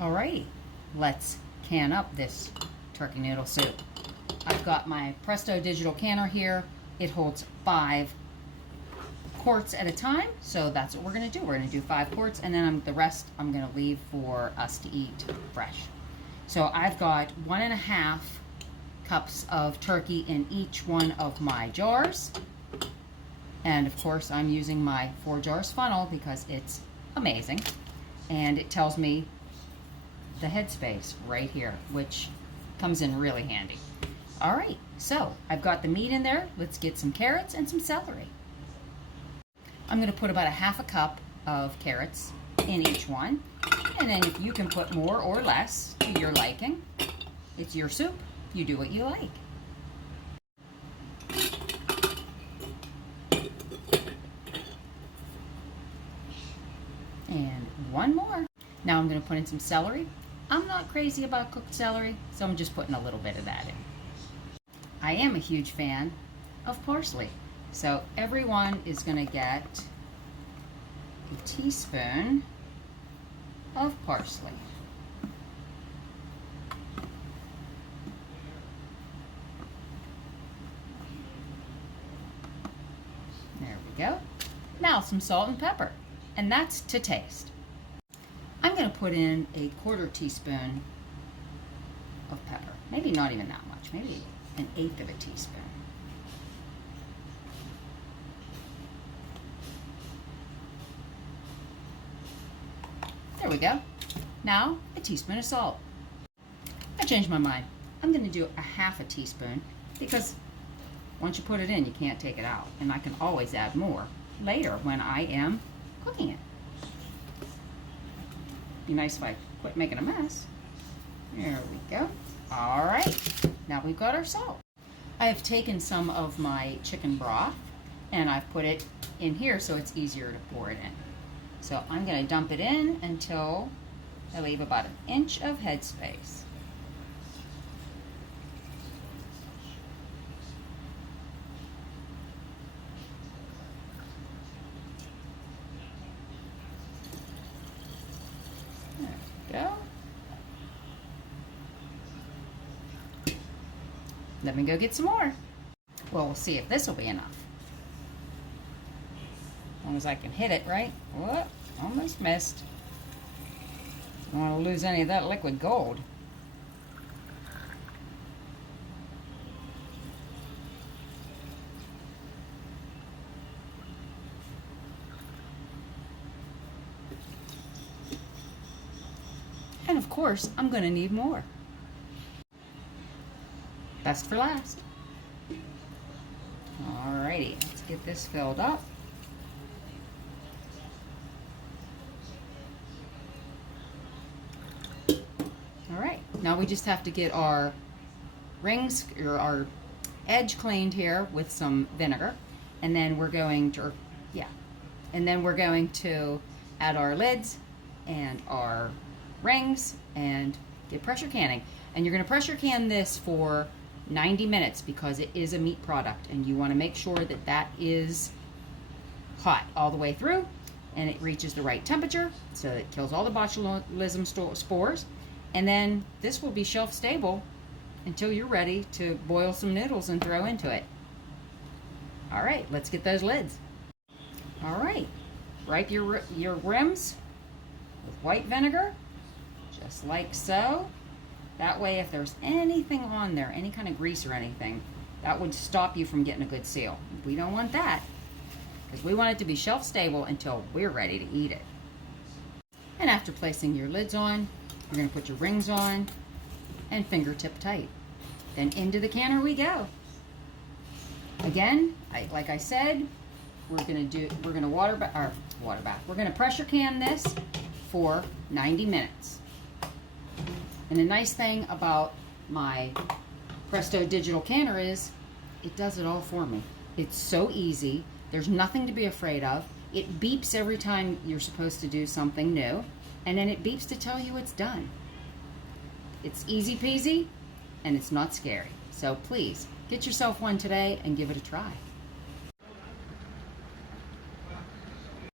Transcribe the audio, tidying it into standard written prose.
Alrighty, let's can up this turkey noodle soup. I've got my Presto digital canner here. It holds 5 quarts at a time, so that's what we're gonna do. We're gonna do 5 quarts, and then the rest I'm gonna leave for us to eat fresh. So I've got 1.5 cups of turkey in each one of my jars. And of course I'm using my 4 jars funnel because it's amazing. And it tells me the headspace right here, which comes in really handy. All right, so I've got the meat in there. Let's get some carrots and some celery. I'm gonna put about 1/2 cup of carrots in each one. And then if you can put more or less to your liking, it's your soup. You do what you like. And 1 more. Now I'm gonna put in some celery. I'm not crazy about cooked celery, so I'm just putting a little bit of that in. I am a huge fan of parsley. So everyone is gonna get a teaspoon of parsley. There we go. Now some salt and pepper, and that's to taste. I'm going to put in a 1/4 teaspoon of pepper. Maybe not even that much, maybe 1/8 of a teaspoon. There we go. Now a teaspoon of salt. I changed my mind. I'm going to do 1/2 teaspoon because once you put it in, you can't take it out. And I can always add more later when I am cooking it. Be nice if I quit making a mess. There we go. All right, now we've got our salt. I have taken some of my chicken broth and I've put it in here so it's easier to pour it in. So I'm gonna dump it in until I leave about 1 inch of headspace. Go. Let me go get some more. Well, we'll see if this will be enough. As long as I can hit it, right? Whoop, almost missed. Don't want to lose any of that liquid gold. And of course, I'm going to need more. Best for last. Alrighty, let's get this filled up. Alright, now we just have to get our rings, or our edge cleaned here with some vinegar. And then we're going to, add our lids and our rings and get pressure canning. And you're going to pressure can this for 90 minutes because it is a meat product and you want to make sure that that is hot all the way through and it reaches the right temperature so it kills all the botulism spores. And then this will be shelf stable until you're ready to boil some noodles and throw into it. All right, let's get those lids. All right, wipe your rims with white vinegar, just like so. That way, if there's anything on there, any kind of grease or anything, that would stop you from getting a good seal. We don't want that, because we want it to be shelf stable until we're ready to eat it. And after placing your lids on, you're going to put your rings on and fingertip tight. Then into the canner we go. Again, like I said, we're going to water bath. We're going to pressure can this for 90 minutes. And the nice thing about my Presto digital canner is it does it all for me. It's so easy. There's nothing to be afraid of. It beeps every time you're supposed to do something new, and then it beeps to tell you it's done. It's easy peasy, and it's not scary. So please, get yourself one today and give it a try.